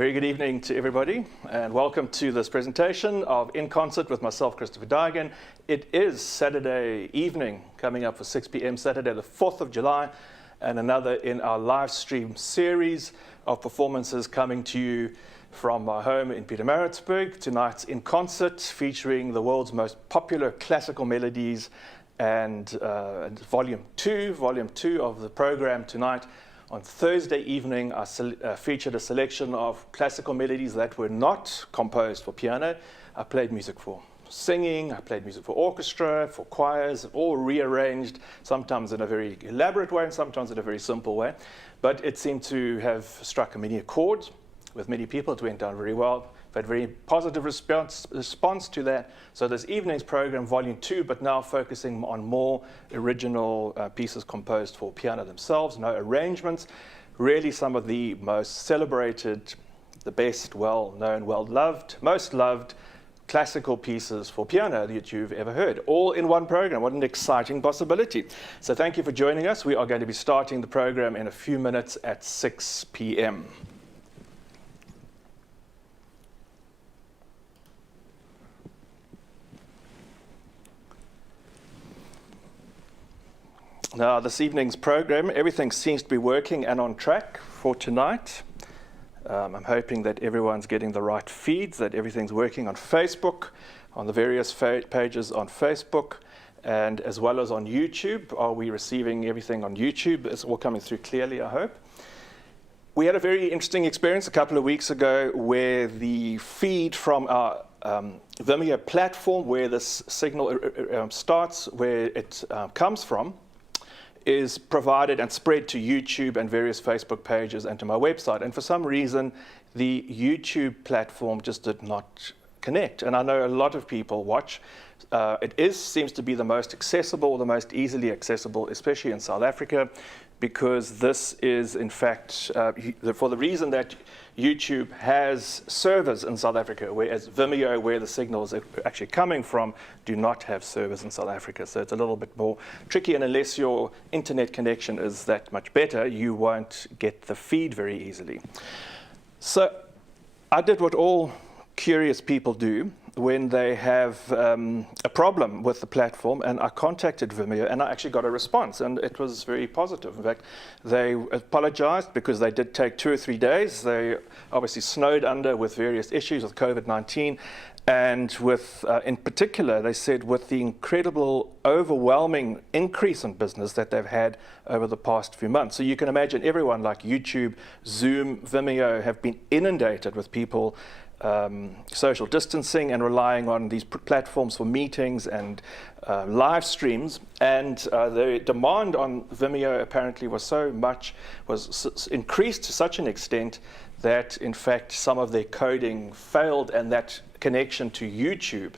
Very good evening to everybody, and welcome to this presentation of In Concert with myself, Christopher Daigen. It is Saturday evening, coming up for 6 p.m. Saturday the 4th of July, and another in our live stream series of performances coming to you from my home in Pietermaritzburg. Tonight's In Concert, featuring the world's most popular classical melodies, and volume two of the program tonight. On Thursday evening, I featured a selection of classical melodies that were not composed for piano. I played music for singing, I played music for orchestra, for choirs, all rearranged, sometimes in a very elaborate way and sometimes in a very simple way. But it seemed to have struck many chords with many people. It went down very well. But very positive response to that. So this evening's program, volume 2, but now focusing on more original pieces composed for piano themselves, no arrangements, really some of the most celebrated, the best, well-known, well-loved, most loved classical pieces for piano that you've ever heard, all in one program. What an exciting possibility. So thank you for joining us. We are going to be starting the program in a few minutes at 6 p.m. Now, this evening's program, everything seems to be working and on track for tonight. I'm hoping that everyone's getting the right feeds, that everything's working on Facebook, on the various pages on Facebook, and as well as on YouTube. Are we receiving everything on YouTube? It's all coming through clearly, I hope. We had a very interesting experience a couple of weeks ago where the feed from our Vimeo platform, where this signal starts, where it comes from, is provided and spread to YouTube and various Facebook pages and to my website. And for some reason, the YouTube platform just did not connect. And I know a lot of people watch. It seems to be the most accessible, the most easily accessible, especially in South Africa, because this is, in fact, for the reason that YouTube has servers in South Africa, whereas Vimeo, where the signals are actually coming from, do not have servers in South Africa. So it's a little bit more tricky, and unless your internet connection is that much better, you won't get the feed very easily. So I did what all curious people do when they have a problem with the platform, and I contacted Vimeo, and I actually got a response, and it was very positive. In fact, they apologized because they did take 2 or 3 days. They obviously snowed under with various issues with COVID-19, and with, in particular, they said with the incredible, overwhelming increase in business that they've had over the past few months. So you can imagine everyone like YouTube, Zoom, Vimeo have been inundated with people social distancing and relying on these platforms for meetings and live streams, and the demand on Vimeo apparently was increased to such an extent that in fact some of their coding failed, and that connection to YouTube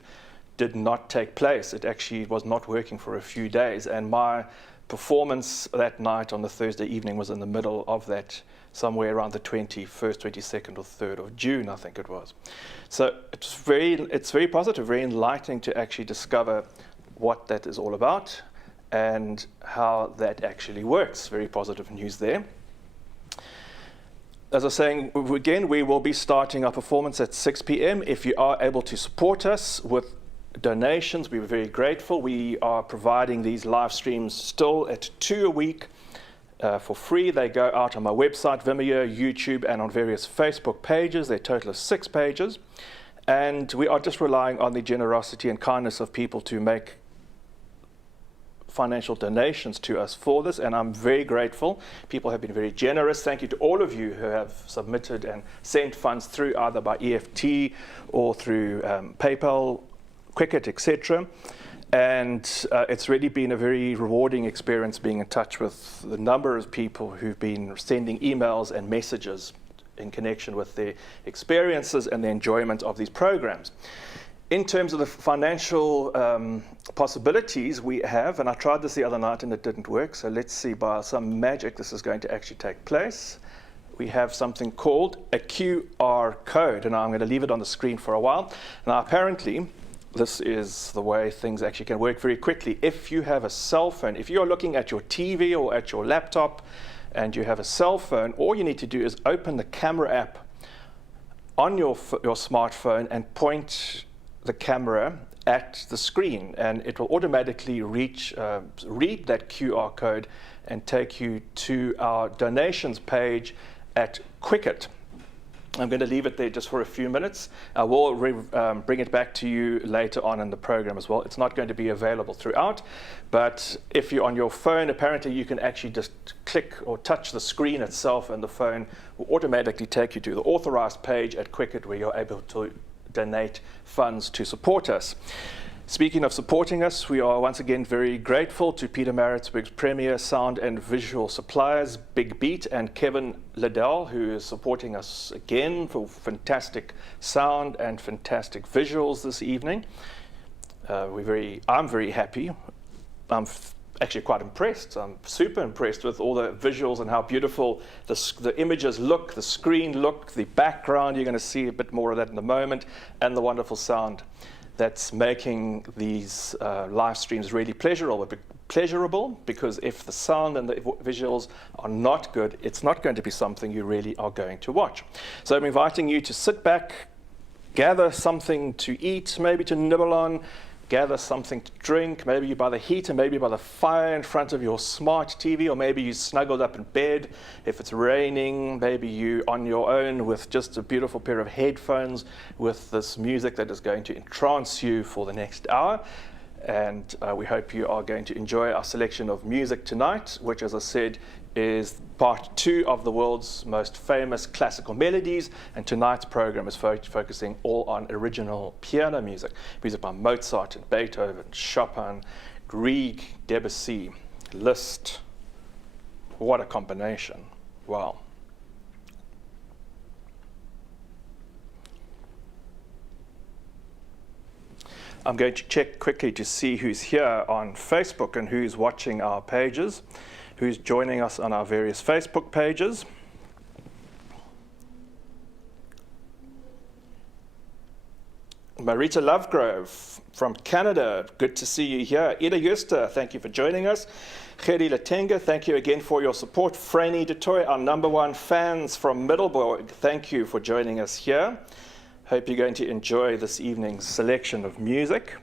did not take place. It actually was not working for a few days, and my performance that night on the Thursday evening was in the middle of that, somewhere around the 21st, 22nd or 3rd of June, I think it was. So it's very positive, very enlightening to actually discover what that is all about and how that actually works. Very positive news there. As I was saying, again, we will be starting our performance at 6 p.m. If you are able to support us with donations, we were very grateful. We are providing these live streams still at 2 a week. For free. They go out on my website, Vimeo, YouTube, and on various Facebook pages. They're a total of 6 pages. And we are just relying on the generosity and kindness of people to make financial donations to us for this, and I'm very grateful. People have been very generous. Thank you to all of you who have submitted and sent funds through either by EFT or through PayPal, Quicket, etc. And it's really been a very rewarding experience being in touch with the number of people who've been sending emails and messages in connection with their experiences and the enjoyment of these programs. In terms of the financial possibilities we have, and I tried this the other night and it didn't work, so let's see by some magic this is going to actually take place. We have something called a QR code, and I'm going to leave it on the screen for a while. Now apparently, this is the way things actually can work very quickly. If you have a cell phone, if you're looking at your TV or at your laptop and you have a cell phone, all you need to do is open the camera app on your smartphone and point the camera at the screen, and it will automatically read that QR code and take you to our donations page at Quicket. I'm going to leave it there just for a few minutes. I will bring it back to you later on in the program as well. It's not going to be available throughout, but if you're on your phone, apparently you can actually just click or touch the screen itself, and the phone will automatically take you to the authorized page at Quicket, where you're able to donate funds to support us. Speaking of supporting us, we are once again very grateful to Peter Maritzburg's premier sound and visual suppliers, Big Beat, and Kevin Liddell, who is supporting us again for fantastic sound and fantastic visuals this evening. I'm very happy. I'm actually quite impressed. I'm super impressed with all the visuals and how beautiful the images look, the screen look, the background. You're going to see a bit more of that in a moment, and the wonderful sound that's making these live streams really pleasurable, because if the sound and the visuals are not good, it's not going to be something you really are going to watch. So I'm inviting you to sit back, gather something to eat, maybe to nibble on, gather something to drink, maybe you're by the heater, maybe by the fire in front of your smart TV, or maybe you snuggled up in bed. If it's raining, maybe you on your own with just a beautiful pair of headphones with this music that is going to entrance you for the next hour. And we hope you are going to enjoy our selection of music tonight, which, as I said, is part 2 of the world's most famous classical melodies, and tonight's program is focusing all on original piano music by Mozart and Beethoven, Chopin, Grieg, Debussy, Liszt. What a combination. Wow. I'm going to check quickly to see who's here on Facebook and who's watching our pages, who's joining us on our various Facebook pages. Marita Lovegrove from Canada, good to see you here. Ida Juster, thank you for joining us. Gerry Latenga, thank you again for your support. Franny de Toy, our #1 fans from Middelburg, thank you for joining us here. Hope you're going to enjoy this evening's selection of music.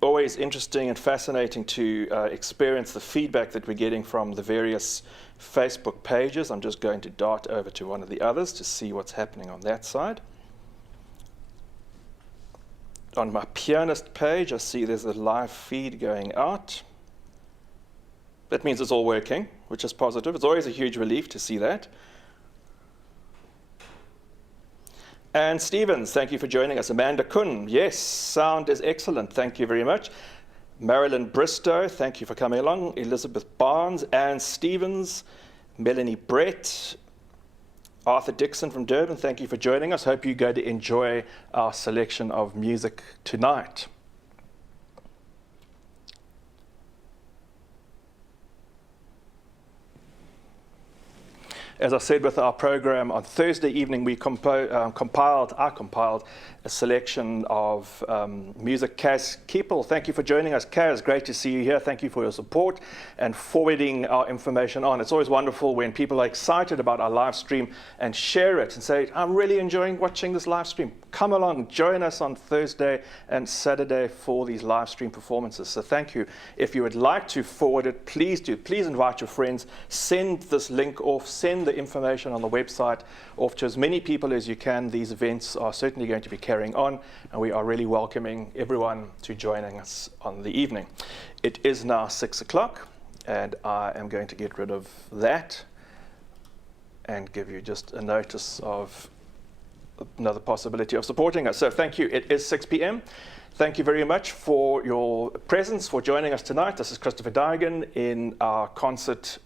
Always interesting and fascinating to experience the feedback that we're getting from the various Facebook pages. I'm just going to dart over to one of the others to see what's happening on that side. On my pianist page, I see there's a live feed going out. That means it's all working, which is positive. It's always a huge relief to see that. And Stevens, thank you for joining us. Amanda Kuhn, yes, sound is excellent. Thank you very much. Marilyn Bristow, thank you for coming along. Elizabeth Barnes, Anne Stevens, Melanie Brett, Arthur Dixon from Durban, thank you for joining us. Hope you're going to enjoy our selection of music tonight. As I said with our program on Thursday evening, we compiled a selection of music. Kaz Keeple, thank you for joining us. Kaz, great to see you here. Thank you for your support and forwarding our information on. It's always wonderful when people are excited about our live stream and share it and say, I'm really enjoying watching this live stream. Come along, join us on Thursday and Saturday for these live stream performances. So thank you. If you would like to forward it, please do. Please invite your friends. Send this link off. Send the information on the website off to as many people as you can. These events are certainly going to be carrying on, and we are really welcoming everyone to joining us on the evening. It is now 6 o'clock, and I am going to get rid of that and give you just a notice of another possibility of supporting us. So thank you. It is 6 p.m. Thank you very much for your presence, for joining us tonight. This is Christopher Daigen in concert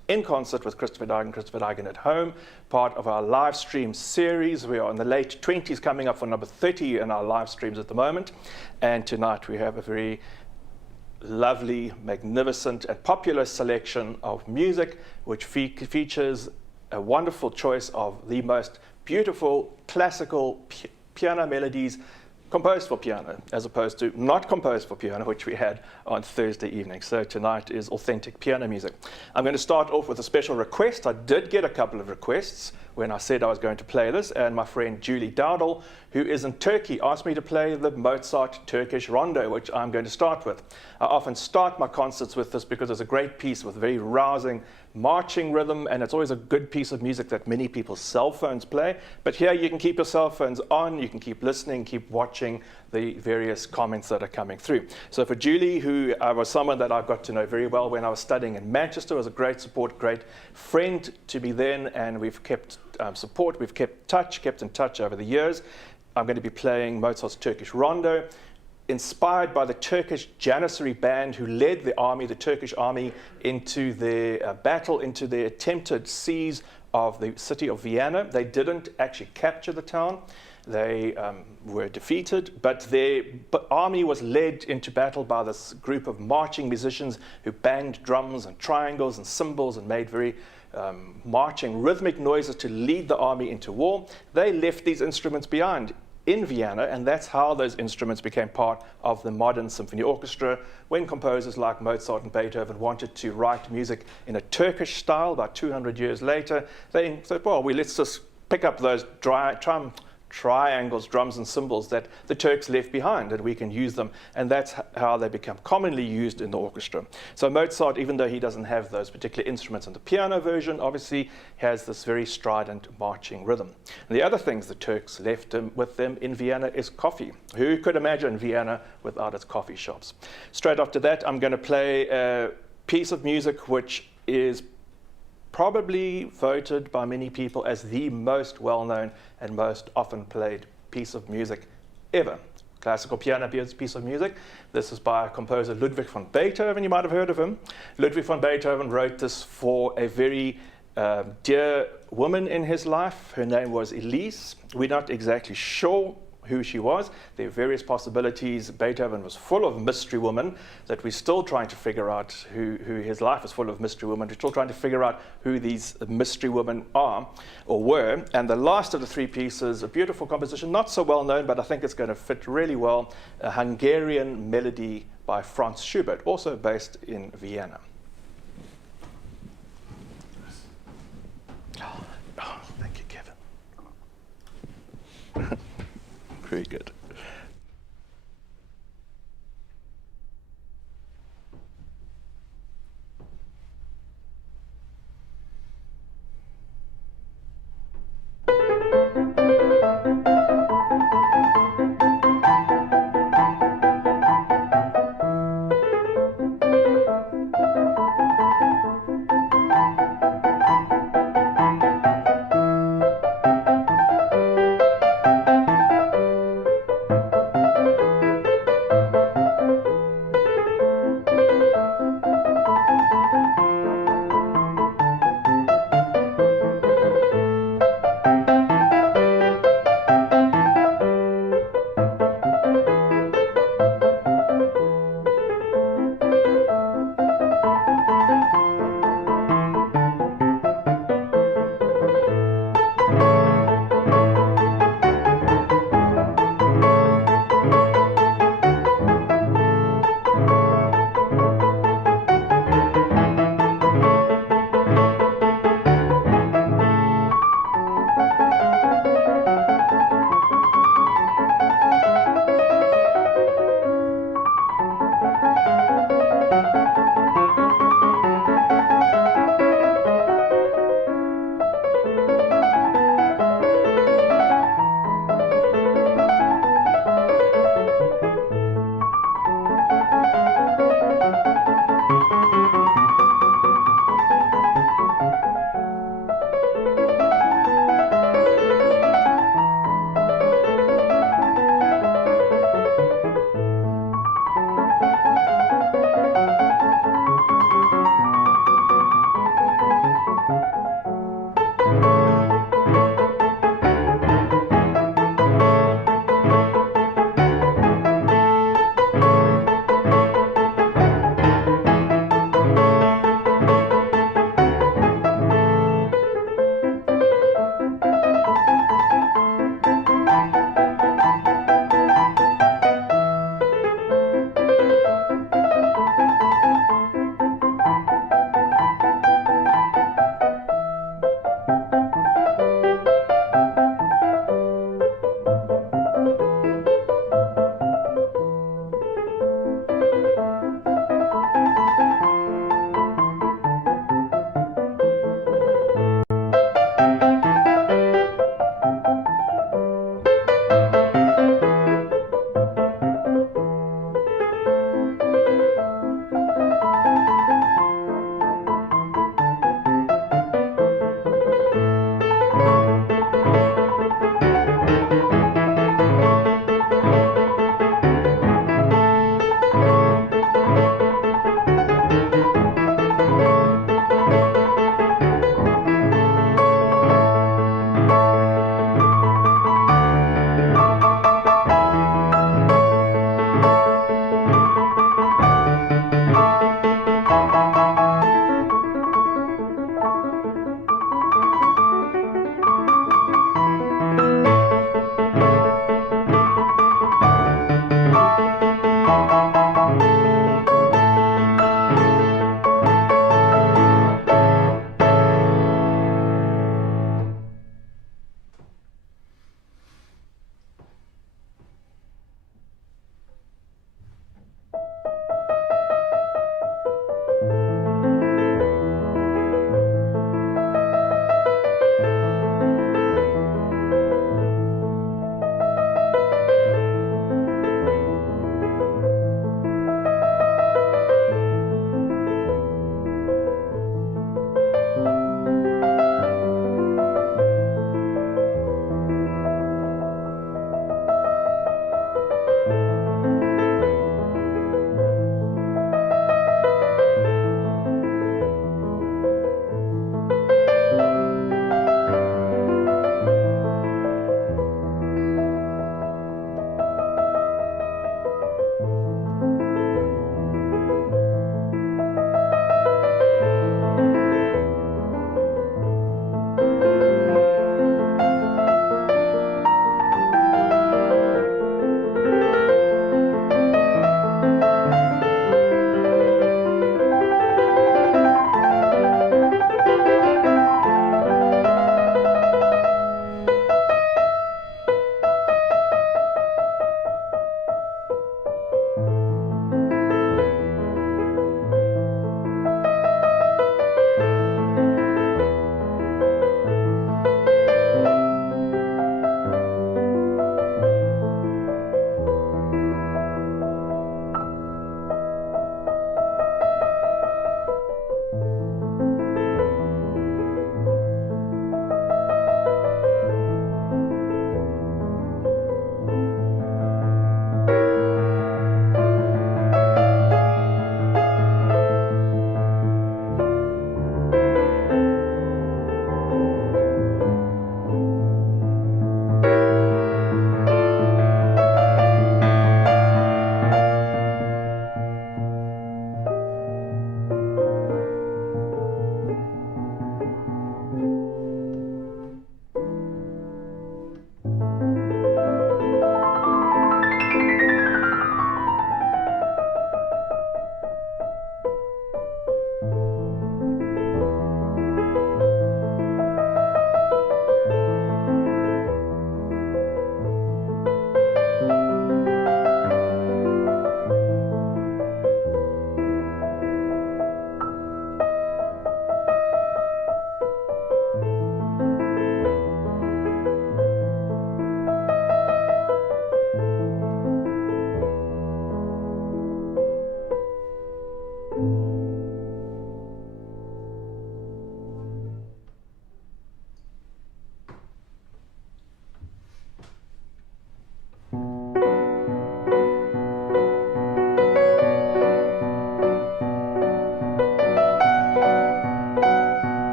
with Christopher Daigen at Home, part of our live stream series. We are in the late 20s, coming up for number 30 in our live streams at the moment. And tonight we have a very lovely, magnificent, and popular selection of music, which features a wonderful choice of the most beautiful classical piano melodies composed for piano, as opposed to not composed for piano, which we had on Thursday evening. So tonight is authentic piano music. I'm going to start off with a special request. I did get a couple of requests when I said I was going to play this, and my friend Julie Dowdle, who is in Turkey, asked me to play the Mozart Turkish Rondo, which I'm going to start with. I often start my concerts with this because it's a great piece with very rousing marching rhythm, and it's always a good piece of music that many people's cell phones play. But here you can keep your cell phones on, you can keep listening, keep watching the various comments that are coming through. So for Julie, who was someone that I got to know very well when I was studying in Manchester, was a great support, great friend to me then, and we've kept support, we've kept in touch over the years. I'm going to be playing Mozart's Turkish Rondo, inspired by the Turkish Janissary band who led the army, the Turkish army, into their battle, into their attempted siege of the city of Vienna. They didn't actually capture the town. They were defeated, but their army was led into battle by this group of marching musicians who banged drums and triangles and cymbals and made very marching rhythmic noises to lead the army into war. They left these instruments behind in Vienna, and that's how those instruments became part of the modern symphony orchestra. When composers like Mozart and Beethoven wanted to write music in a Turkish style about 200 years later, they thought, well, let's just pick up those triangles, drums and cymbals that the Turks left behind, and we can use them, and that's how they become commonly used in the orchestra. So Mozart, even though he doesn't have those particular instruments in the piano version, obviously has this very strident marching rhythm. And the other things the Turks left with them in Vienna is coffee. Who could imagine Vienna without its coffee shops? Straight after that, I'm going to play a piece of music which is probably voted by many people as the most well-known and most often played piece of music ever. Classical piano piece of music. This is by composer Ludwig van Beethoven. You might have heard of him. Ludwig van Beethoven wrote this for a very dear woman in his life. Her name was Elise. We're not exactly sure who she was. There are various possibilities. Beethoven was full of mystery women that we're still trying to figure out who his life is full of mystery women. We're still trying to figure out who these mystery women are or were. And the last of the three pieces, a beautiful composition, not so well known, but I think it's going to fit really well, a Hungarian melody by Franz Schubert, also based in Vienna. Oh, thank you, Kevin. Very good.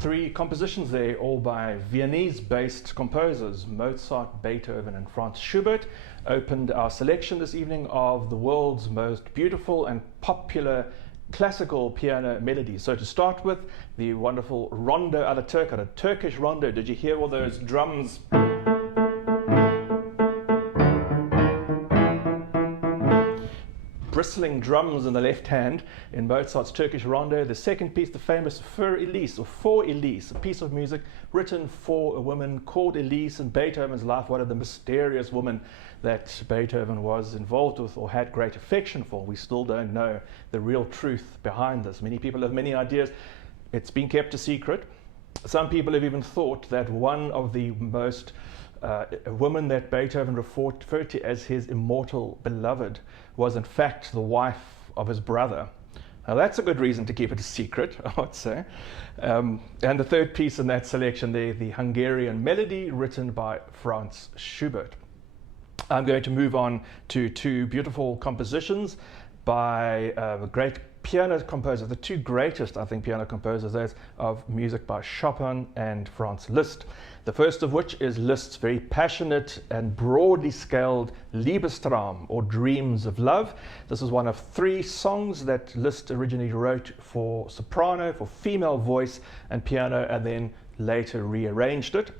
three compositions there, all by Viennese-based composers, Mozart, Beethoven, and Franz Schubert, opened our selection this evening of the world's most beautiful and popular classical piano melodies. So to start with, the wonderful Rondo alla Turca, the Turkish rondo. Did you hear all those drums? Bristling drums in the left hand in Mozart's Turkish rondo. The second piece, the famous For Elise, or For Elise, a piece of music written for a woman called Elise in Beethoven's life, one of the mysterious women that Beethoven was involved with or had great affection for. We still don't know the real truth behind this. Many people have many ideas. It's been kept a secret. Some people have even thought that one of the most a woman that Beethoven referred to as his immortal beloved was in fact the wife of his brother. Now that's a good reason to keep it a secret, I would say. And the third piece in that selection there, the Hungarian Melody, written by Franz Schubert. I'm going to move on to two beautiful compositions by a great piano composer, the two greatest, I think, piano composers of music by Chopin and Franz Liszt. The first of which is Liszt's very passionate and broadly scaled Liebestraum, or Dreams of Love. This is one of three songs that Liszt originally wrote for soprano, for female voice and piano, and then later rearranged it.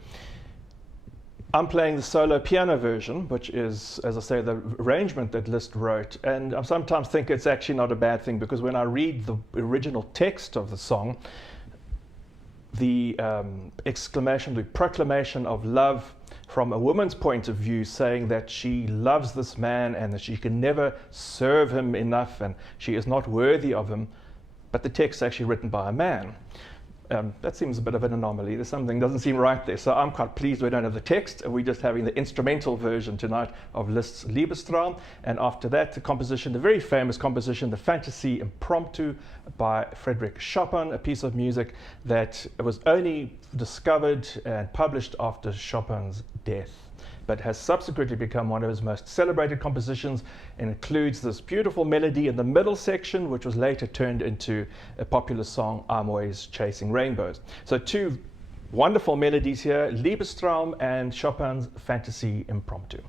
I'm playing the solo piano version, which is, as I say, the arrangement that Liszt wrote. And I sometimes think it's actually not a bad thing, because when I read the original text of the song, the exclamation, the proclamation of love from a woman's point of view, saying that she loves this man and that she can never serve him enough and she is not worthy of him, but the text is actually written by a man. That seems a bit of an anomaly. There's something doesn't seem right there. So I'm quite pleased we don't have the text. We're just having the instrumental version tonight of Liszt's Liebestraum. And after that, the composition, the very famous composition, the Fantasy Impromptu by Frédéric Chopin, a piece of music that was only discovered and published after Chopin's death, but has subsequently become one of his most celebrated compositions, and includes this beautiful melody in the middle section, which was later turned into a popular song, I'm Always Chasing Rainbows. So two wonderful melodies here, Liebestraum and Chopin's Fantasy Impromptu.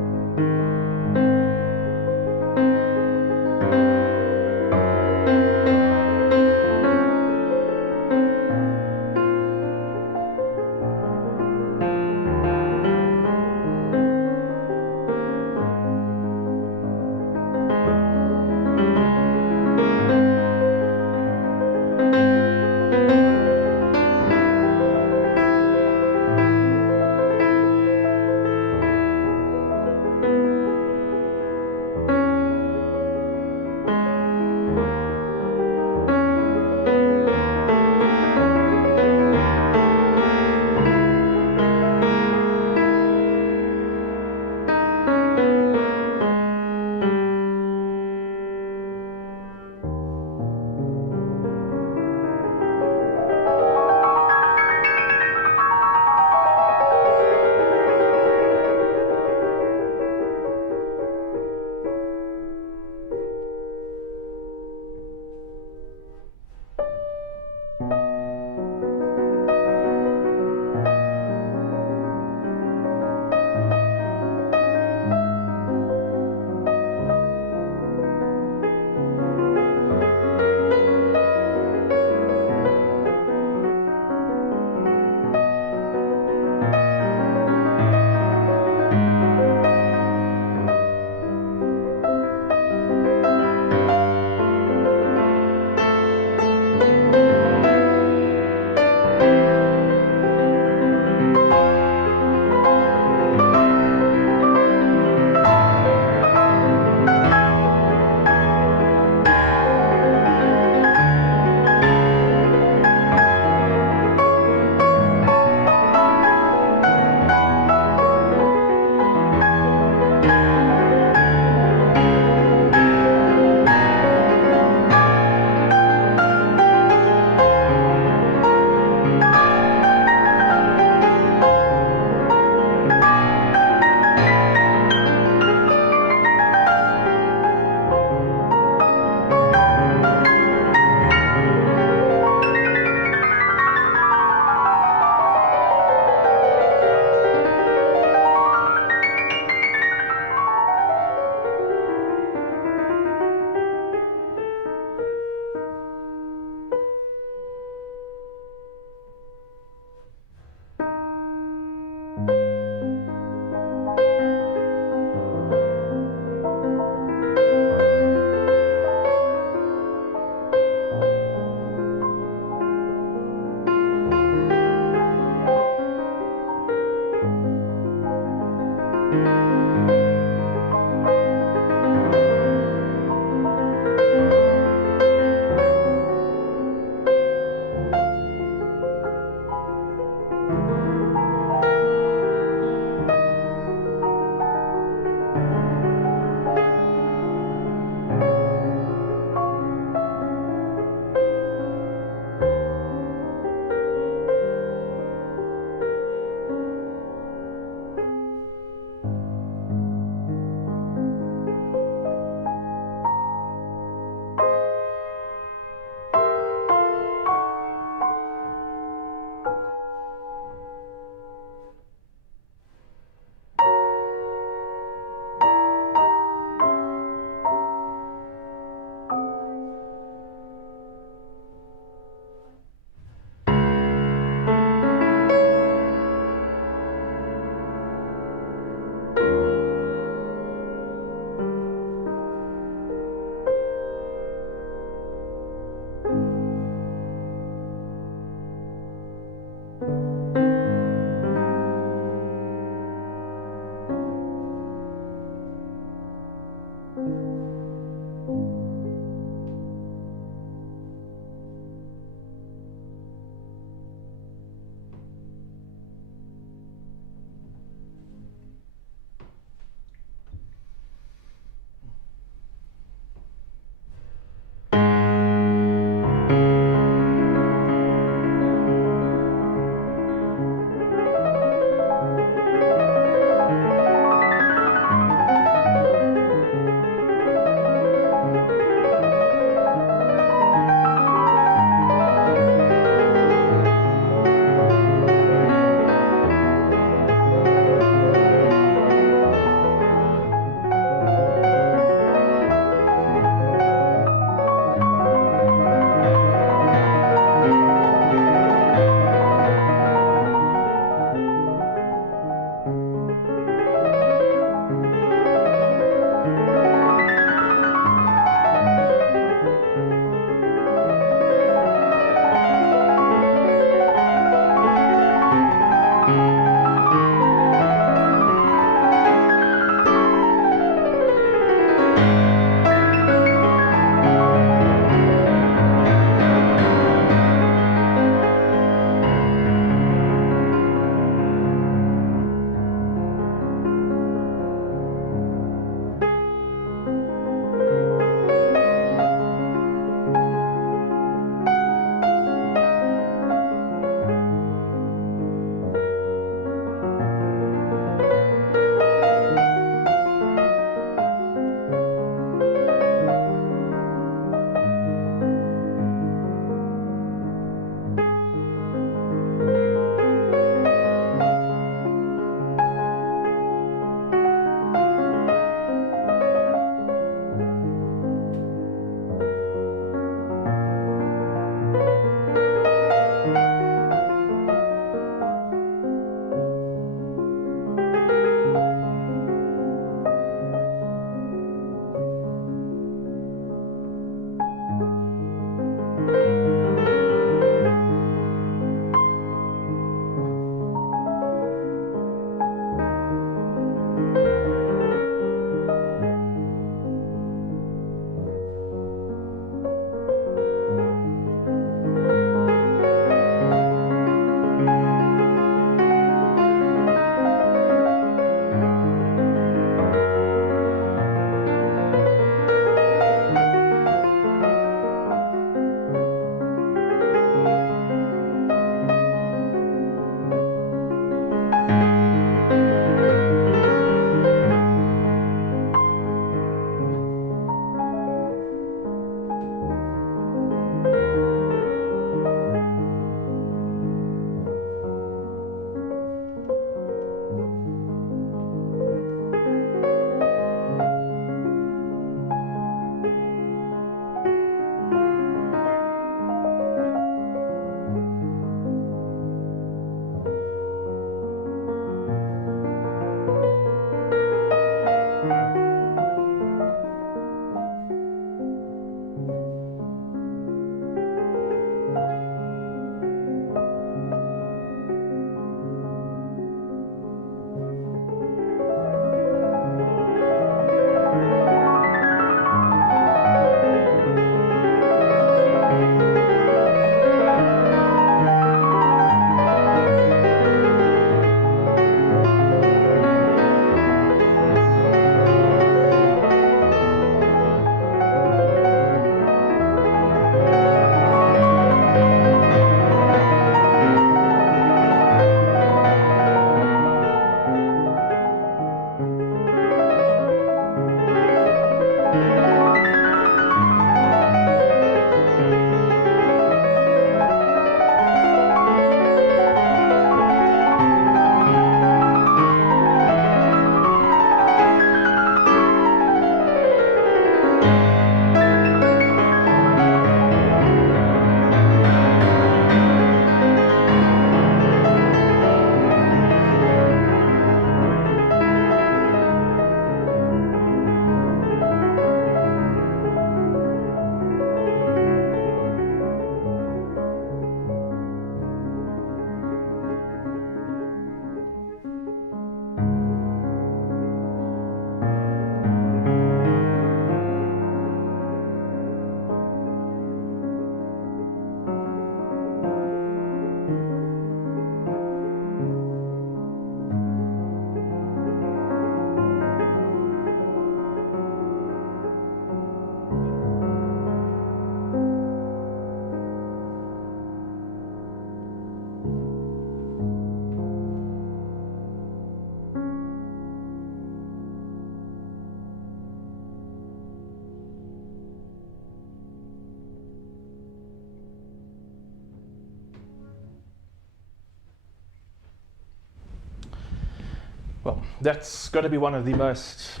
Well, that's got to be one of the most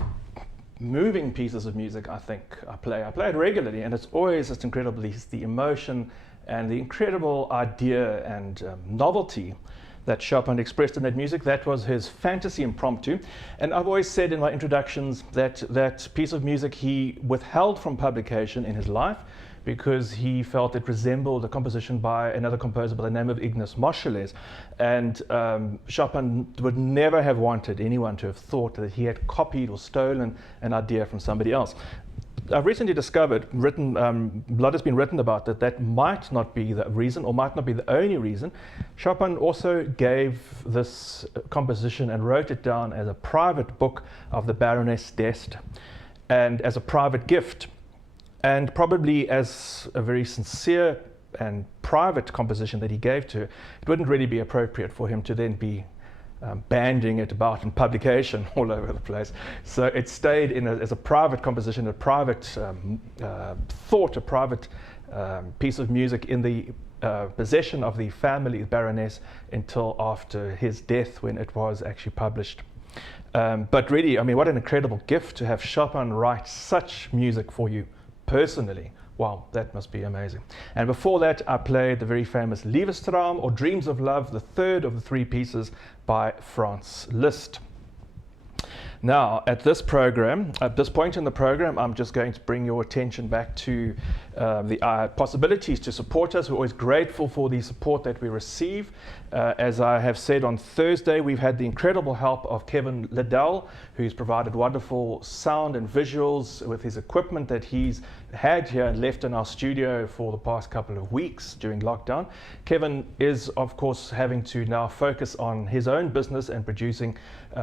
moving pieces of music I think I play. I play it regularly, and it's always just incredible, the emotion and the incredible idea and novelty that Chopin expressed in that music. That was his fantasy impromptu. And I've always said in my introductions that that piece of music he withheld from publication in his life because he felt it resembled a composition by another composer by the name of Ignaz Moscheles. And Chopin would never have wanted anyone to have thought that he had copied or stolen an idea from somebody else. I've recently discovered, a lot has been written about that might not be the reason, or might not be the only reason. Chopin also gave this composition and wrote it down as a private book of the Baroness d'Este, and as a private gift, and probably as a very sincere and private composition that he gave to her. It wouldn't really be appropriate for him to then be banding it about in publication all over the place. So it stayed as a private composition, a private thought, a private piece of music in the possession of the family, the Baroness, until after his death, when it was actually published. But really, I mean, what an incredible gift to have Chopin write such music for you personally. Wow, that must be amazing. And before that, I played the very famous Liebestraum, or Dreams of Love, the third of the three pieces by Franz Liszt. Now, at this point in the program, I'm just going to bring your attention back to the possibilities to support us. We're always grateful for the support that we receive. As I have said on Thursday, we've had the incredible help of Kevin Liddell, who's provided wonderful sound and visuals with his equipment that he's had here and left in our studio for the past couple of weeks during lockdown. Kevin is, of course, having to now focus on his own business and producing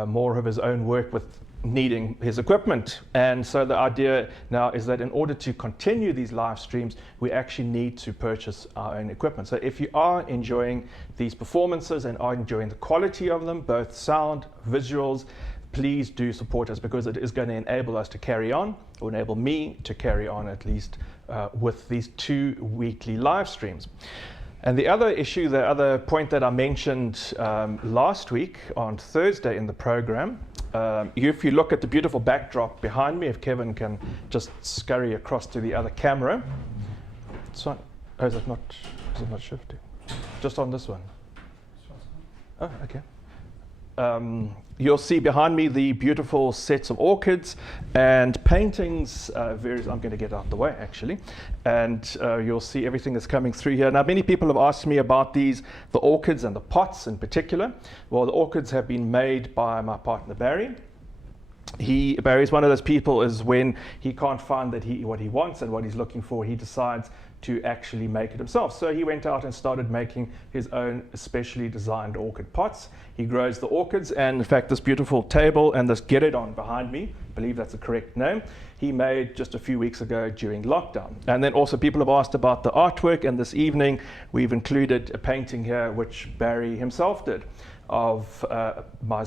more of his own work with needing his equipment. And so the idea now is that in order to continue these live streams, we actually need to purchase our own equipment. So if you are enjoying these performances and are enjoying the quality of them, both sound, visuals, please do support us, because it is going to enable us to carry on, or enable me to carry on at least with these 2 weekly live streams. And the other issue, the other point that I mentioned last week on Thursday in the program, if you look at the beautiful backdrop behind me, if Kevin can just scurry across to the other camera. So, oh, is it not shifting? Just on this one. Oh, okay. You'll see behind me the beautiful sets of orchids and paintings, I'm going to get out the way actually, and you'll see everything that's coming through here. Now, many people have asked me about the orchids and the pots in particular. Well, the orchids have been made by my partner Barry. Barry's one of those people, is when he can't find what he wants and what he's looking for, he decides to actually make it himself. So he went out and started making his own specially designed orchid pots. He grows the orchids, and in fact this beautiful table and this guéridon behind me, I believe that's the correct name, he made just a few weeks ago during lockdown. And then also people have asked about the artwork, and this evening we've included a painting here which Barry himself did of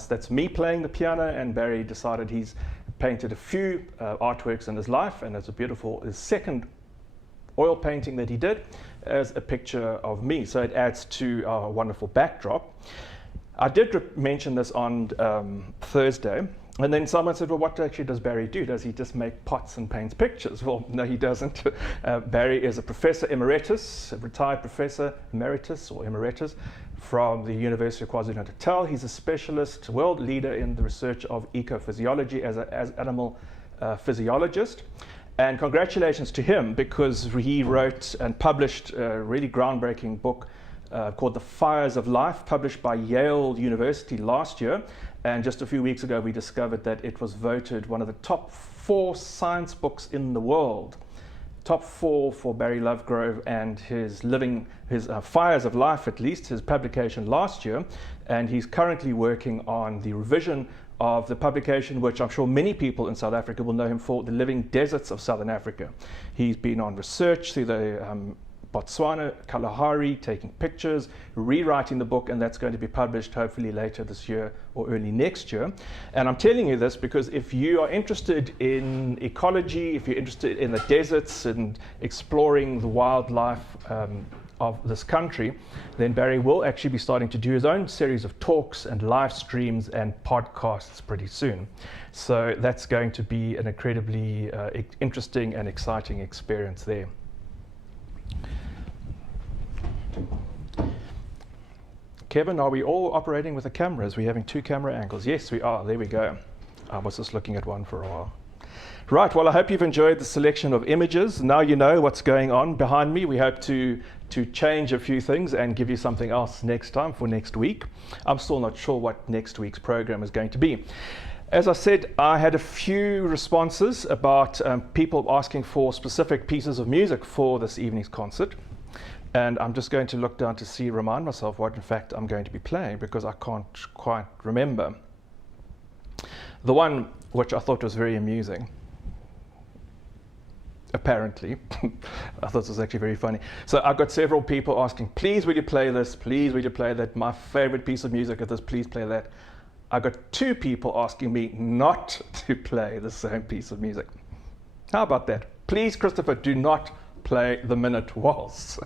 that's me playing the piano, and Barry decided he's painted a few artworks in his life, and it's his second oil painting that he did as a picture of me. So it adds to our wonderful backdrop. I did mention this on Thursday, and then someone said, well, what actually does Barry do? Does he just make pots and paints pictures? Well, no, he doesn't. Barry is a professor emeritus, a retired professor emeritus or emeritus from the University of KwaZulu-Natal. He's a specialist, world leader in the research of ecophysiology as animal physiologist. And congratulations to him, because he wrote and published a really groundbreaking book called The Fires of Life, published by Yale University last year. And just a few weeks ago, we discovered that it was voted one of the top 4 science books in the world. Top 4 for Barry Lovegrove and his Fires of Life, at least, his publication last year. And he's currently working on the revision of the publication, which I'm sure many people in South Africa will know him for, The Living Deserts of Southern Africa. He's been on research through the Botswana, Kalahari, taking pictures, rewriting the book, and that's going to be published hopefully later this year or early next year. And I'm telling you this because if you are interested in ecology, if you're interested in the deserts and exploring the wildlife of this country, then Barry will actually be starting to do his own series of talks and live streams and podcasts pretty soon. So that's going to be an incredibly interesting and exciting experience there. Kevin, are we all operating with the cameras? We're having 2 camera angles. Yes, we are. There we go. I was just looking at one for a while. Right, well, I hope you've enjoyed the selection of images. Now you know what's going on behind me. We hope to change a few things and give you something else next time for next week. I'm still not sure what next week's program is going to be. As I said, I had a few responses about people asking for specific pieces of music for this evening's concert. And I'm just going to look down to remind myself what in fact I'm going to be playing, because I can't quite remember. The one which I thought was very amusing, apparently, I thought it was actually very funny. So I got several people asking, please will you play this, please will you play that, my favorite piece of music is this, please play that. I got 2 people asking me not to play the same piece of music. How about that? Please, Christopher, do not play the Minute Waltz.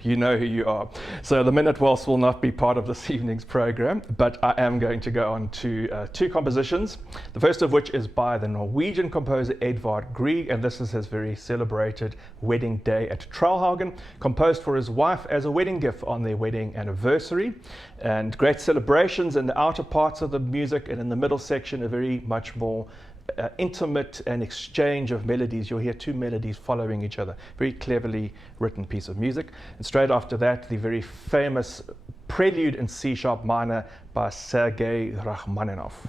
You know who you are. So the Minute Waltz will not be part of this evening's program, but I am going to go on to 2 compositions. The first of which is by the Norwegian composer Edvard Grieg, and this is his very celebrated wedding day at Tralhagen, composed for his wife as a wedding gift on their wedding anniversary. And great celebrations in the outer parts of the music, and in the middle section a very much more intimate and exchange of melodies. You'll hear 2 melodies following each other. Very cleverly written piece of music. And straight after that, the very famous Prelude in C-sharp minor by Sergei Rachmaninoff.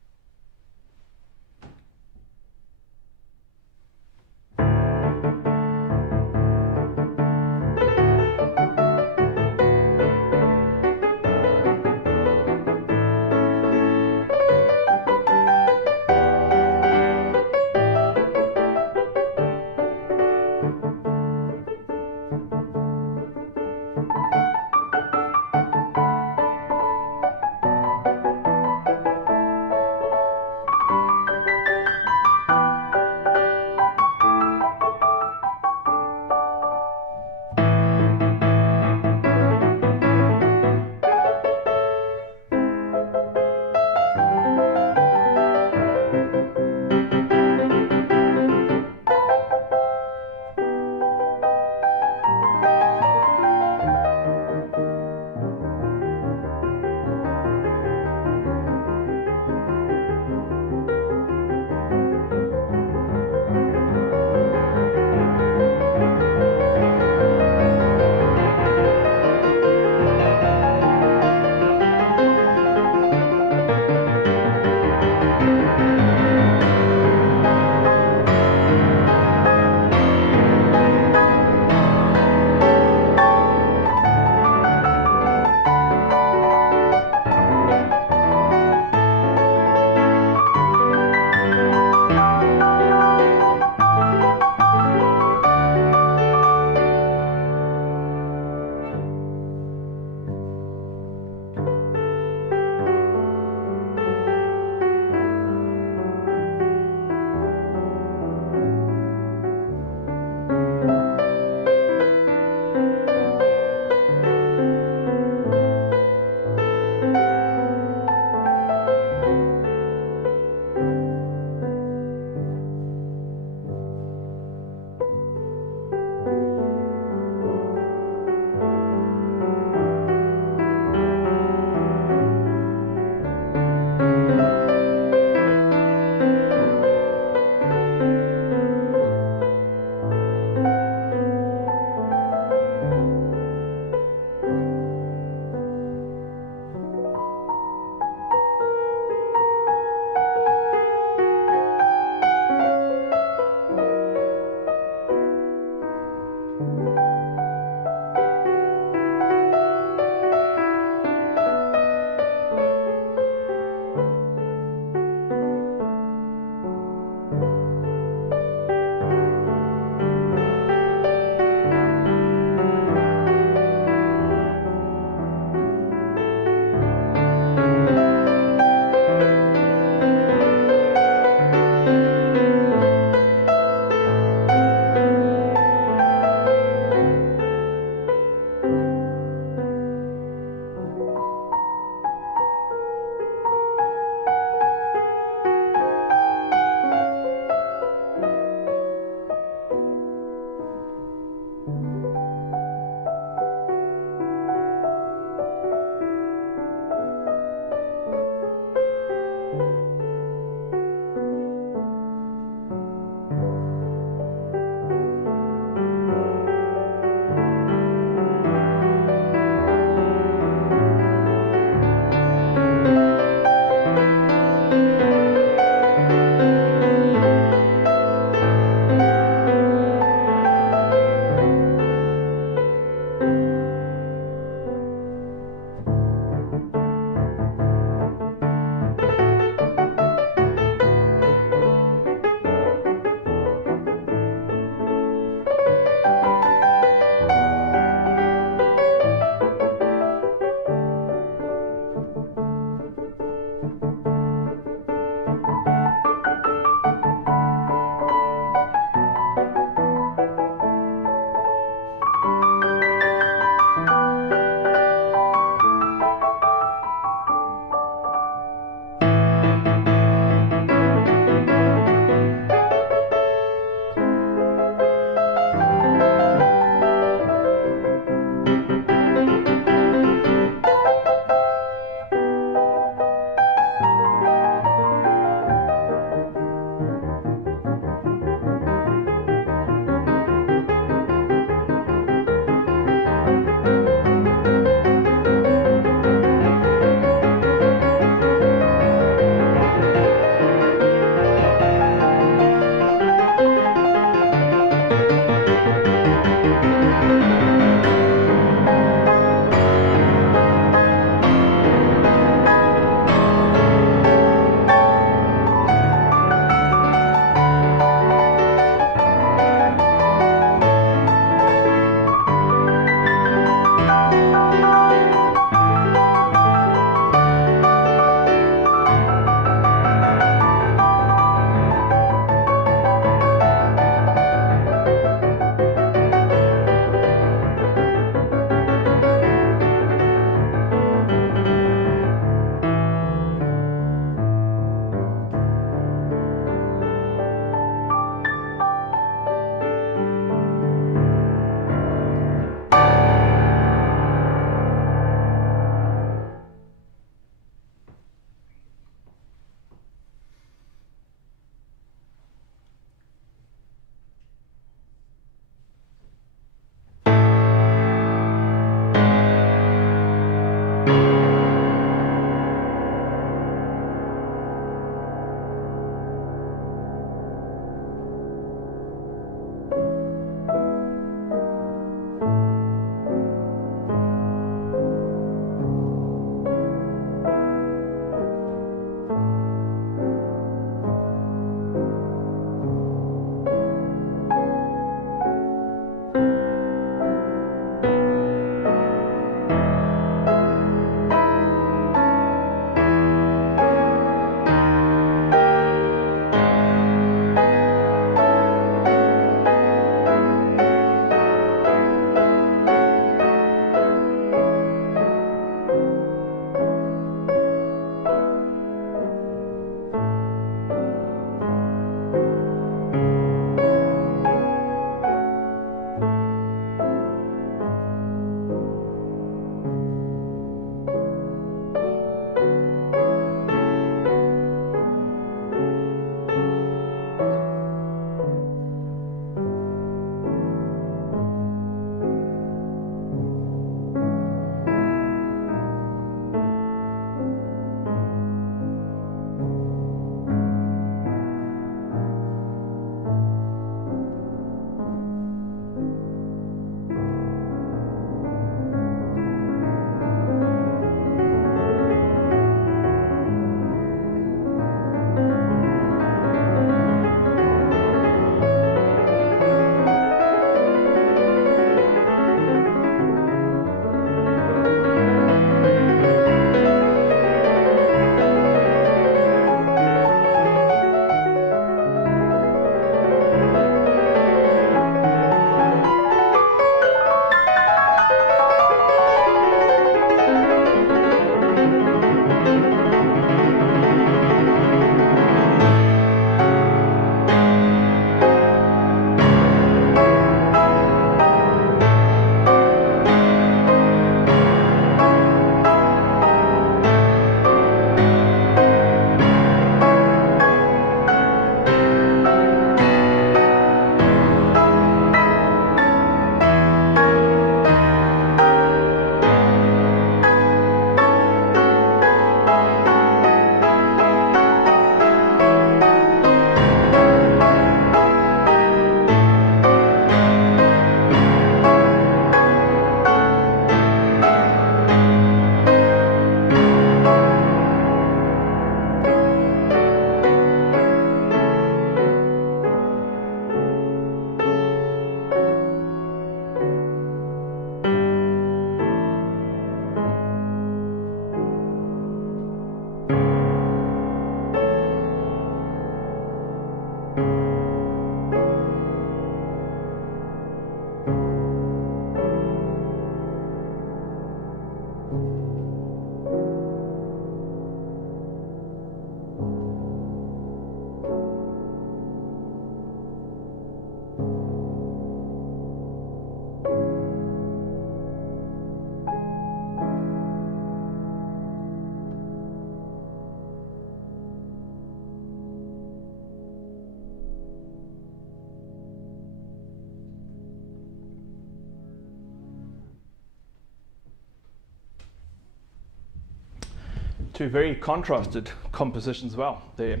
two very contrasted compositions as well. They're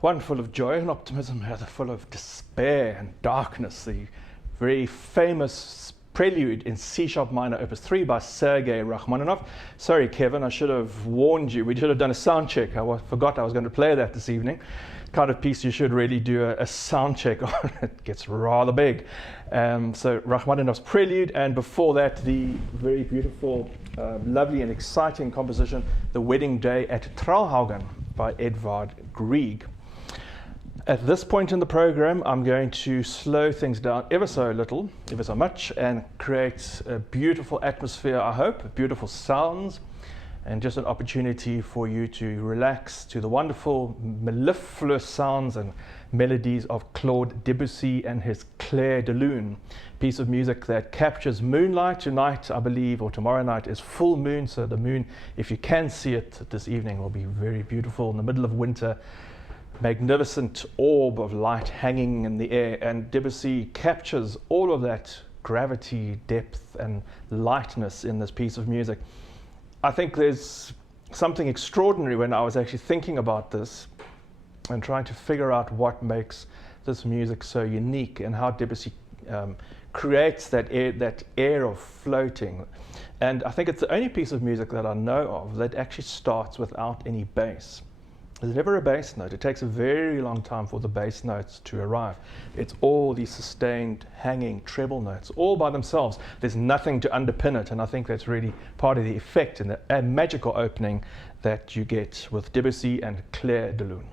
one full of joy and optimism, the other full of despair and darkness. The very famous prelude in C-sharp minor, opus 3 by Sergei Rachmaninoff. Sorry, Kevin, I should have warned you. We should have done a sound check. I forgot I was going to play that this evening. Kind of piece you should really do a sound check on. It gets rather big. So Rachmaninoff's prelude, and before that, the very beautiful, lovely and exciting composition, The Wedding Day at Trauhaugen by Edvard Grieg. At this point in the program, I'm going to slow things down ever so little, ever so much, and create a beautiful atmosphere, I hope, beautiful sounds, and just an opportunity for you to relax to the wonderful mellifluous sounds and melodies of Claude Debussy and his Clair de Lune, piece of music that captures moonlight. Tonight, I believe, or tomorrow night, is full moon, so the moon, if you can see it this evening, will be very beautiful in the middle of winter. Magnificent orb of light hanging in the air, and Debussy captures all of that gravity, depth, and lightness in this piece of music. I think there's something extraordinary when I was actually thinking about this and trying to figure out what makes this music so unique and how Debussy creates that air of floating. And I think it's the only piece of music that I know of that actually starts without any bass. There's never a bass note. It takes a very long time for the bass notes to arrive. It's all these sustained, hanging treble notes, all by themselves. There's nothing to underpin it, and I think that's really part of the effect and the magical opening that you get with Debussy and Clair de Lune.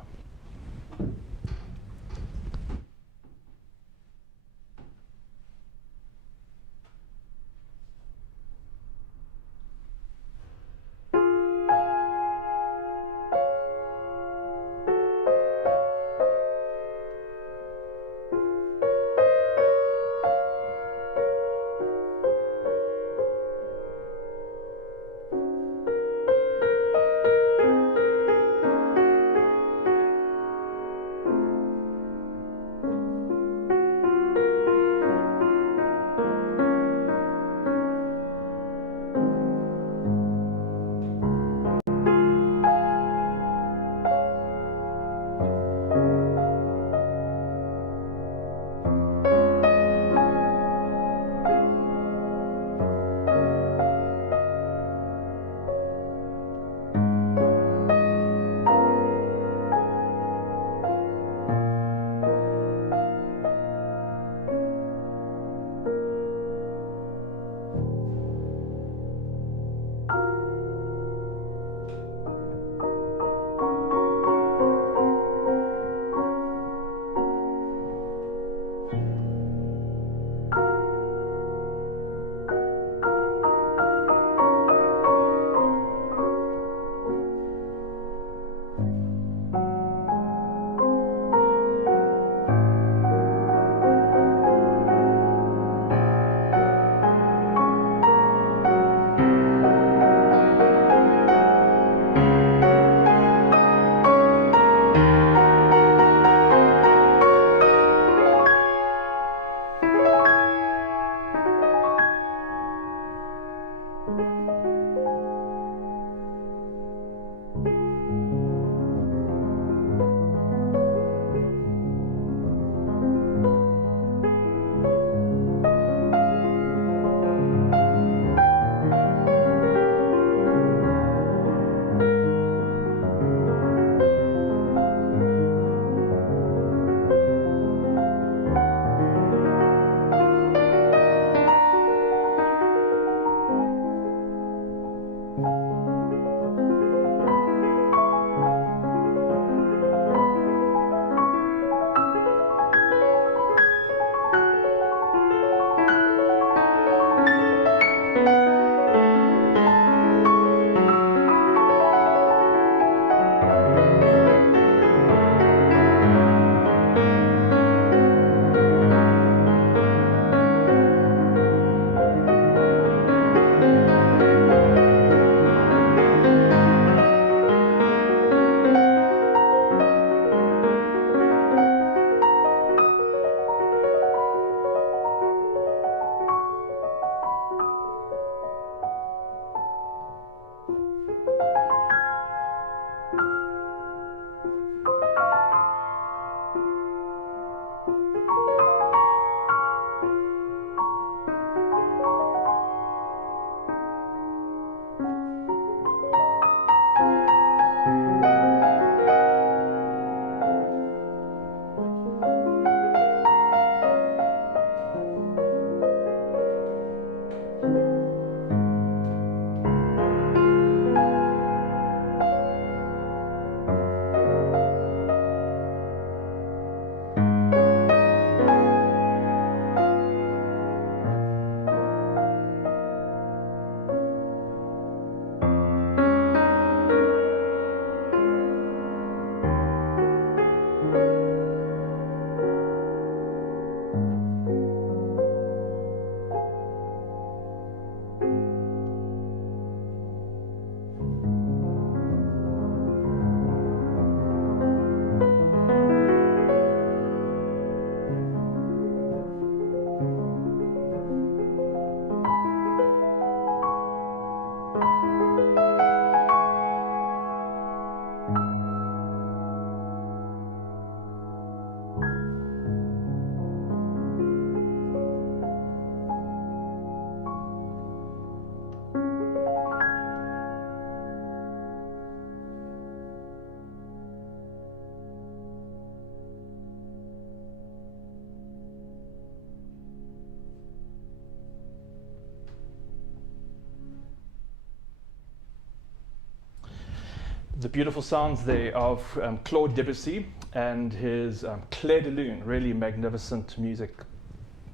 the beautiful sounds there of Claude Debussy and his Clair de Lune, really magnificent music,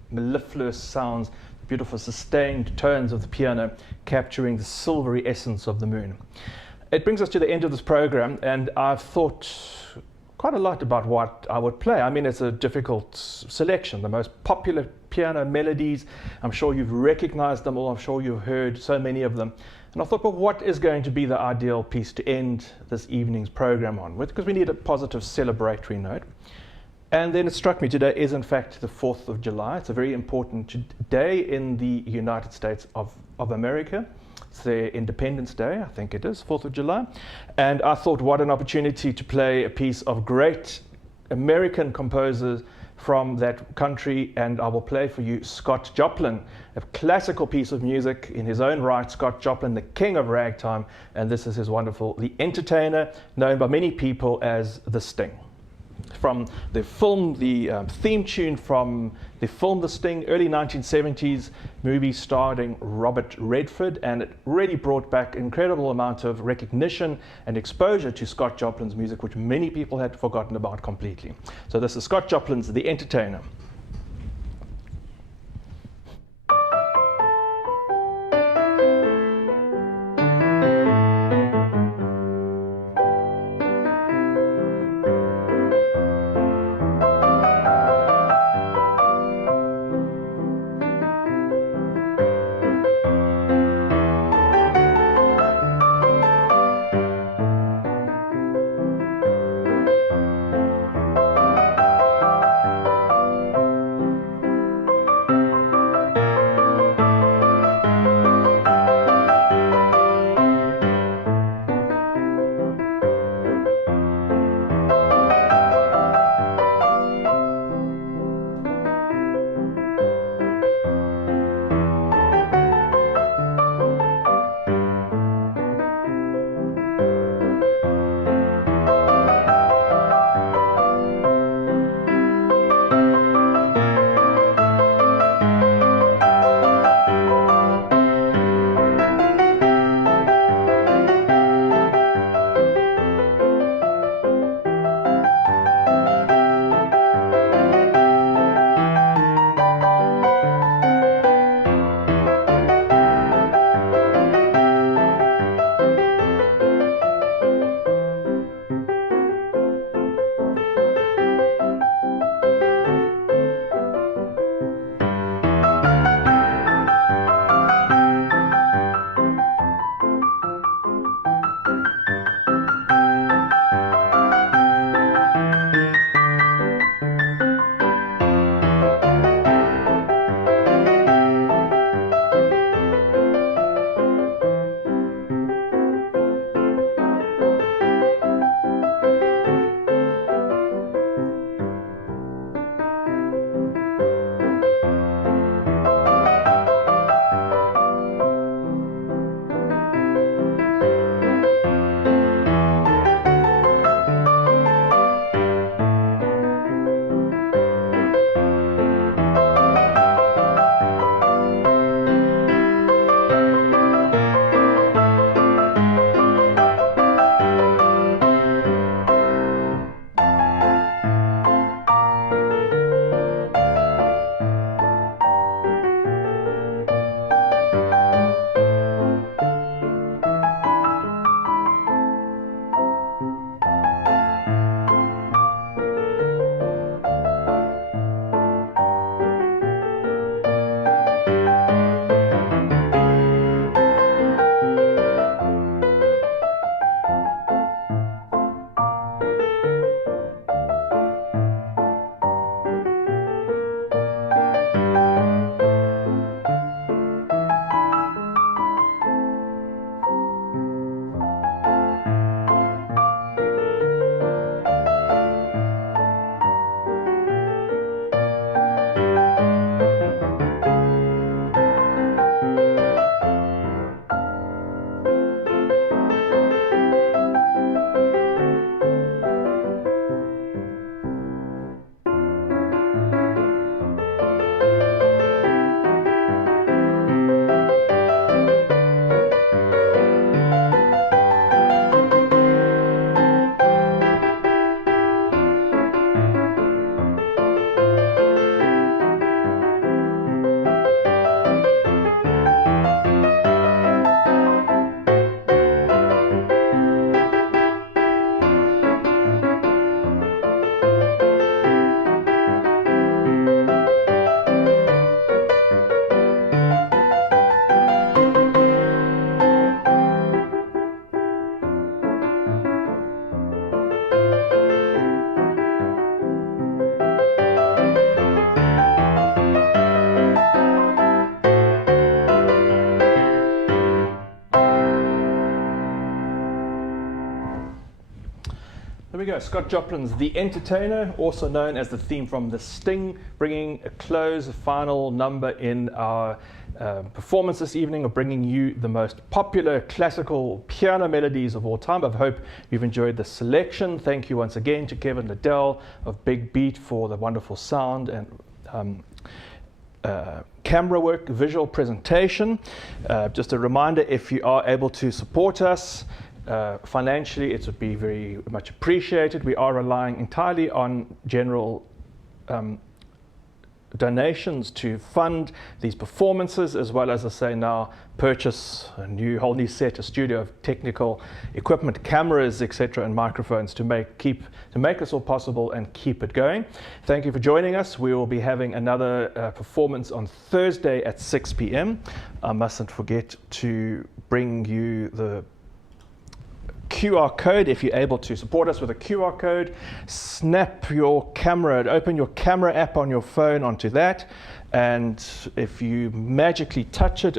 mellifluous sounds, beautiful sustained tones of the piano capturing the silvery essence of the moon. It brings us to the end of this program, and I've thought quite a lot about what I would play. I mean, it's a difficult selection, the most popular piano melodies. I'm sure you've recognized them all. I'm sure you've heard so many of them. And I thought, well, what is going to be the ideal piece to end this evening's program on with? Because we need a positive celebratory note. And then it struck me today is in fact the 4th of July. It's a very important day in the United States of America. It's their Independence Day, I think it is, 4th of July. And I thought, what an opportunity to play a piece of great American composers from that country, and I will play for you Scott Joplin, a classical piece of music in his own right. Scott Joplin, the king of ragtime, and this is his wonderful The Entertainer, known by many people as The Sting. From the film, the theme tune from the film The Sting, early 1970s movie starring Robert Redford, and it really brought back an incredible amount of recognition and exposure to Scott Joplin's music, which many people had forgotten about completely. So this is Scott Joplin's The Entertainer. There we go, Scott Joplin's The Entertainer, also known as the theme from The Sting, bringing a close, a final number in our performance this evening of bringing you the most popular classical piano melodies of all time. I hope you've enjoyed the selection. Thank you once again to Kevin Liddell of Big Beat for the wonderful sound and camera work, visual presentation. Just a reminder, if you are able to support us financially, it would be very much appreciated. We are relying entirely on general donations to fund these performances, as well as I say now purchase a whole new set, a studio of technical equipment, cameras, etc., and microphones to make this all possible and keep it going. Thank you for joining us. We will be having another performance on Thursday at 6 p.m. I mustn't forget to bring you the QR code. If you're able to support us with a QR code, snap your camera, open your camera app on your phone onto that, and if you magically touch it,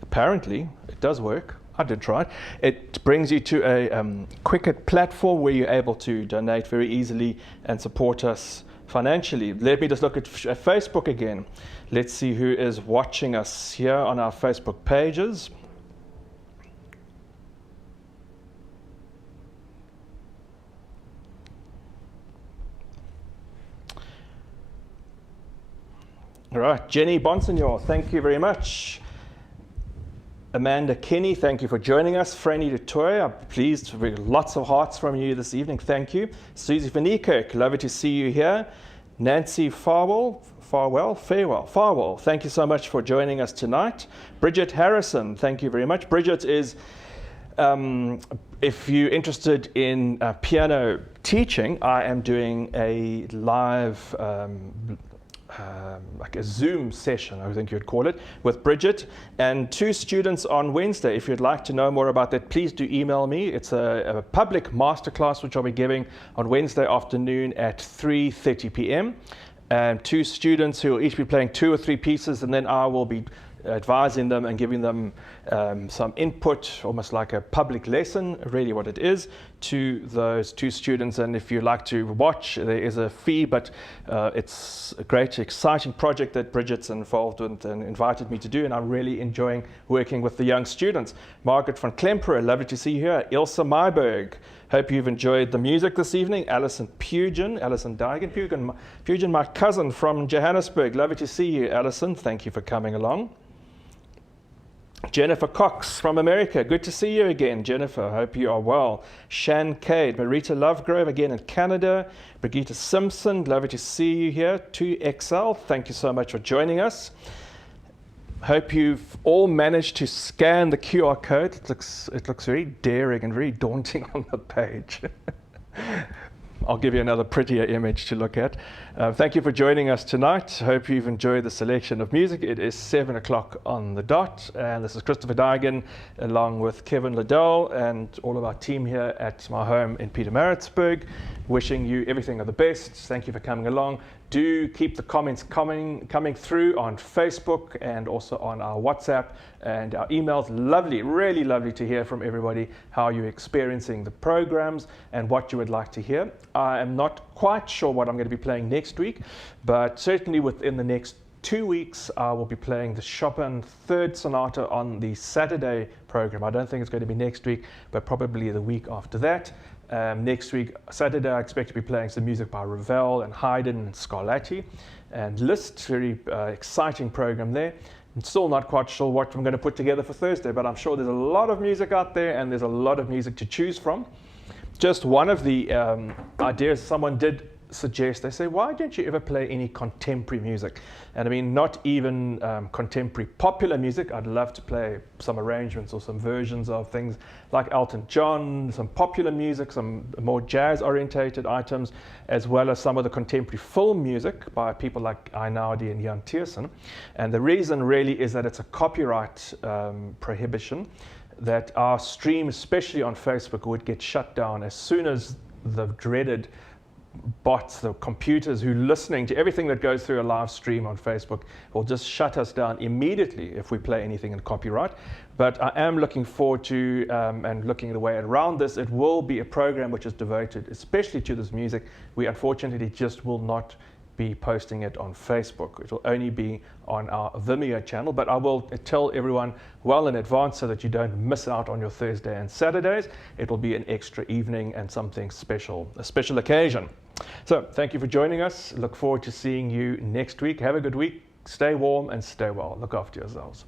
apparently it does work. I did try it. It brings you to a Quicket platform where you're able to donate very easily and support us financially. Let me just look at Facebook again. Let's see who is watching us here on our Facebook pages. All right, Jenny Bonsignor, thank you very much. Amanda Kenny, thank you for joining us. Franny Dutoy, I'm pleased to bring lots of hearts from you this evening. Thank you. Susie Van Niekerk, lovely to see you here. Nancy Farwell, thank you so much for joining us tonight. Bridget Harrison, thank you very much. Bridget is, if you're interested in piano teaching, I am doing a live like a Zoom session, I think you'd call it, with Bridget and 2 students on Wednesday. If you'd like to know more about that, please do email me. It's a public masterclass which I'll be giving on Wednesday afternoon at 3:30 p.m. And 2 students who will each be playing 2 or 3 pieces, and then I will be advising them and giving them some input, almost like a public lesson, really what it is, to those 2 students. And if you like to watch, there is a fee, but it's a great, exciting project that Bridget's involved with and invited me to do, and I'm really enjoying working with the young students. Margaret van Klemperer, lovely to see you here. Ilse Myberg, hope you've enjoyed the music this evening. Alison Deigen, Pugin, my cousin from Johannesburg, lovely to see you, Alison. Thank you for coming along. Jennifer Cox from America, good to see you again, Jennifer. Hope you are well. Shan Cade, Marita Lovegrove again in Canada. Brigitte Simpson, lovely to see you here. 2XL, thank you so much for joining us. Hope you've all managed to scan the QR code. It looks very daring and very daunting on the page. I'll give you another prettier image to look at. Thank you for joining us tonight. Hope you've enjoyed the selection of music. It is 7 o'clock on the dot, and this is Christopher Deigen along with Kevin Liddell and all of our team here at my home in Pietermaritzburg, wishing you everything of the best. Thank you for coming along. Do keep the comments coming through on Facebook and also on our WhatsApp and our emails. Lovely, really lovely to hear from everybody how you're experiencing the programs and what you would like to hear. I am not quite sure what I'm going to be playing next week, but certainly within the next 2 weeks I will be playing the Chopin Third Sonata on the Saturday program. I don't think it's going to be next week, but probably the week after that. Next week, Saturday, I expect to be playing some music by Ravel and Haydn and Scarlatti and Liszt. Very exciting program there. I'm still not quite sure what I'm going to put together for Thursday, but I'm sure there's a lot of music out there and there's a lot of music to choose from. Just one of the ideas someone did suggest, they say, why don't you ever play any contemporary music? And I mean, not even contemporary popular music. I'd love to play some arrangements or some versions of things like Elton John, some popular music, some more jazz orientated items, as well as some of the contemporary film music by people like Einaudi and Jan Tiersen. And the reason really is that it's a copyright prohibition, that our stream, especially on Facebook, would get shut down as soon as the dreaded bots, the computers who are listening to everything that goes through a live stream on Facebook, will just shut us down immediately if we play anything in copyright. But I am looking forward to, and looking the way around this, it will be a program which is devoted especially to this music. We unfortunately just will not be posting it on Facebook. It will only be on our Vimeo channel, but I will tell everyone well in advance so that you don't miss out on your Thursday and Saturdays. It will be an extra evening and something special, a special occasion. So thank you for joining us. Look forward to seeing you next week. Have a good week. Stay warm and stay well. Look after yourselves.